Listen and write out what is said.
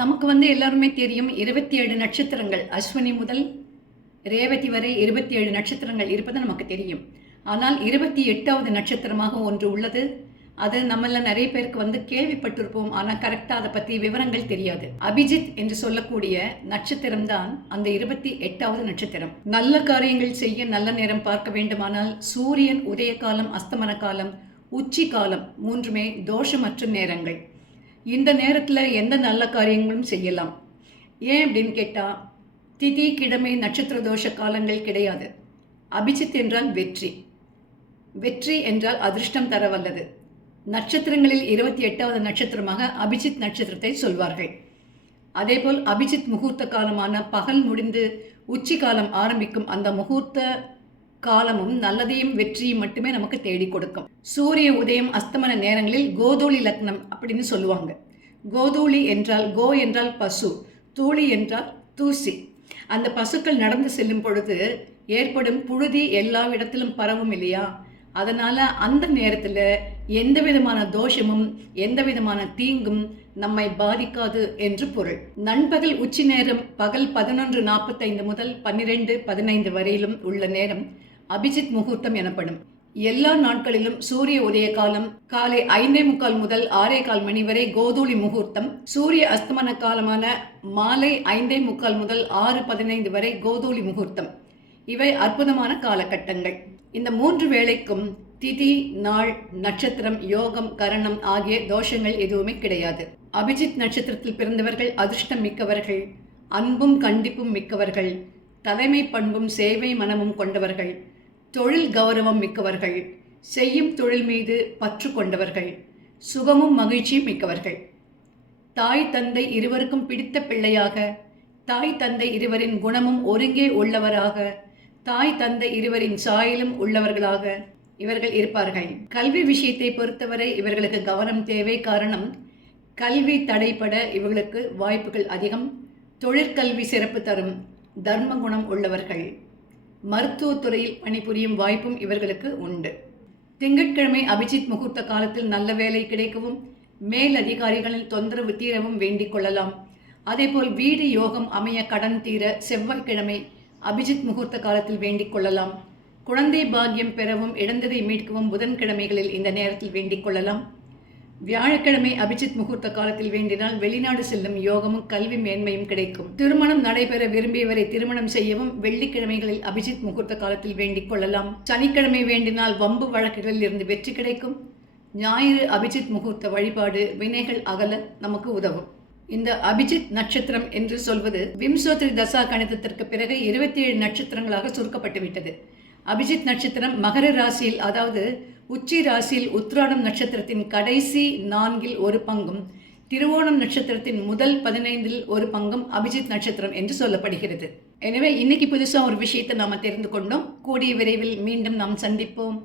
நமக்கு வந்து எல்லாருமே தெரியும் இருபத்தி ஏழு நட்சத்திரங்கள். அஸ்வினி முதல் ரேவதி வரை இருபத்தி ஏழு நட்சத்திரங்கள் இருப்பது நமக்கு தெரியும். ஆனால் இருபத்தி எட்டாவது நட்சத்திரமாக ஒன்று உள்ளது. அது நம்மள நிறைய பேருக்கு வந்து கேள்விப்பட்டிருப்போம். ஆனால் கரெக்டாக அதை பற்றி விவரங்கள் தெரியாது. அபிஜித் என்று சொல்லக்கூடிய நட்சத்திரம் தான் அந்த இருபத்தி எட்டாவது நட்சத்திரம். நல்ல காரியங்கள் செய்ய நல்ல நேரம் பார்க்க வேண்டுமானால் சூரியன் உதய காலம் அஸ்தமன காலம் உச்சி காலம் மூன்றுமே தோஷமற்ற நேரங்கள். இந்த நேரத்தில் எந்த நல்ல காரியங்களும் செய்யலாம். ஏன் அப்படின்னு கேட்டால் திதி கிழமை நட்சத்திர தோஷ காலங்கள் கிடையாது. அபிஜித் என்றால் வெற்றி. வெற்றி என்றால் அதிர்ஷ்டம் தர வல்லது. நட்சத்திரங்களில் இருபத்தி எட்டாவது நட்சத்திரமாக அபிஜித் நட்சத்திரத்தை சொல்வார்கள். அதேபோல் அபிஜித் முகூர்த்த காலமான பகல் முடிந்து உச்சி காலம் ஆரம்பிக்கும் அந்த முகூர்த்த காலமும் நல்லதையும் வெற்றியும் மட்டுமே நமக்கு தேடி கொடுக்கும். சூரிய உதயம் அஸ்தமன நேரங்களில் கோதூளி லக்னம் அப்படின்னு சொல்லுவாங்க. கோதூளி என்றால் கோ என்றால் பசு தூளி என்றால் தூசி. அந்த பசுக்கள் நடந்து செல்லும் பொழுது ஏற்படும் புழுதி எல்லா இடத்திலும் பரவும் இல்லையா? அதனால் அந்த நேரத்தில் எந்த விதமான தோஷமும் எந்த விதமான தீங்கும் நம்மை பாதிக்காது என்று பொருள். நண்பகல் உச்சி நேரம் பகல் பதினொன்று நாற்பத்தைந்து முதல் பன்னிரெண்டு பதினைந்து வரையிலும் உள்ள நேரம் அபிஜித் முகூர்த்தம் எனப்படும். எல்லா நாட்களிலும் சூரிய உதய காலம் காலை ஐந்தே முக்கால் முதல் ஆறே கால் மணி வரை கோதூளி முகூர்த்தம் சூரிய அஸ்தமன காலமான மாலை ஐந்தே முக்கால் முதல் ஆறு பதினைந்து வரை கோதூளி முகூர்த்தம். இவை அற்புதமான காலகட்டங்கள். இந்த மூன்று வேளைக்கும் திதி நாள் நட்சத்திரம் யோகம் கரணம் ஆகிய தோஷங்கள் எதுவுமே கிடையாது. அபிஜித் நட்சத்திரத்தில் பிறந்தவர்கள் அதிர்ஷ்டம் மிக்கவர்கள் அன்பும் கண்டிப்பும் மிக்கவர்கள் தலைமை பண்பும் சேவை மனமும் கொண்டவர்கள் தொழில் கௌரவம் மிக்கவர்கள் செய்யும் தொழில் மீது பற்று கொண்டவர்கள் சுகமும் மகிழ்ச்சியும் மிக்கவர்கள். தாய் தந்தை இருவருக்கும் பிடித்த பிள்ளையாக தாய் தந்தை இருவரின் குணமும் ஒருங்கே உள்ளவராக தாய் தந்தை இருவரின் சாயலும் உள்ளவர்களாக இவர்கள் இருப்பார்கள். கல்வி விஷயத்தை பொறுத்தவரை இவர்களுக்கு கவனம் தேவை. காரணம் கல்வி தடைப்பட இவர்களுக்கு வாய்ப்புகள் அதிகம். தொழிற்கல்வி சிறப்பு தரும் தர்ம குணம் உள்ளவர்கள். மருத்துவத்துறையில் பணிபுரியும் வாய்ப்பும் இவர்களுக்கு உண்டு. திங்கட்கிழமை அபிஜித் முகூர்த்த காலத்தில் நல்ல வேலை கிடைக்கவும் மேல் அதிகாரிகளின் தொந்தரவு தீரவும் வேண்டிக் கொள்ளலாம். அதேபோல் வீடு யோகம் அமைய கடன் தீர செவ்வாய்க்கிழமை அபிஜித் முகூர்த்த காலத்தில் வேண்டிக் கொள்ளலாம். குழந்தை பாக்கியம் பெறவும் இழந்ததை மீட்கவும் புதன்கிழமைகளில் இந்த நேரத்தில் வேண்டிக் கொள்ளலாம். வியாழக்கிழமை அபிஜித் முகூர்த்த காலத்தில் வேண்டினால் வெளிநாடு செல்லும் யோகமும் கல்வி மேன்மையும் கிடைக்கும். திருமணம் நடைபெற விரும்பியவரை திருமணம் செய்யவும் வெள்ளிக்கிழமைகளில் அபிஜித் முகூர்த்த காலத்தில் வேண்டிக் கொள்ளலாம். சனிக்கிழமை வேண்டினால் வம்பு வழக்குகளில் இருந்து வெற்றி கிடைக்கும். ஞாயிறு அபிஜித் முகூர்த்த வழிபாடு வினைகள் அகல நமக்கு உதவும். இந்த அபிஜித் நட்சத்திரம் என்று சொல்வது விம்சோத்ரி தசா கணிதத்திற்கு பிறகு இருபத்தி ஏழு நட்சத்திரங்களாக சுருக்கப்பட்டுவிட்டது. அபிஜித் நட்சத்திரம் மகர ராசியில் அதாவது உச்சி ராசியில் உத்ராடம் நட்சத்திரத்தின் கடைசி நான்கில் ஒரு பங்கும் திருவோணம் நட்சத்திரத்தின் முதல் பதினைந்தில் ஒரு பங்கும் அபிஜித் நட்சத்திரம் என்று சொல்லப்படுகிறது. எனவே இன்னைக்கு புதுசாக ஒரு விஷயத்தை நாம் தெரிந்து கொண்டோம். கூடிய விரைவில் மீண்டும் நாம் சந்திப்போம்.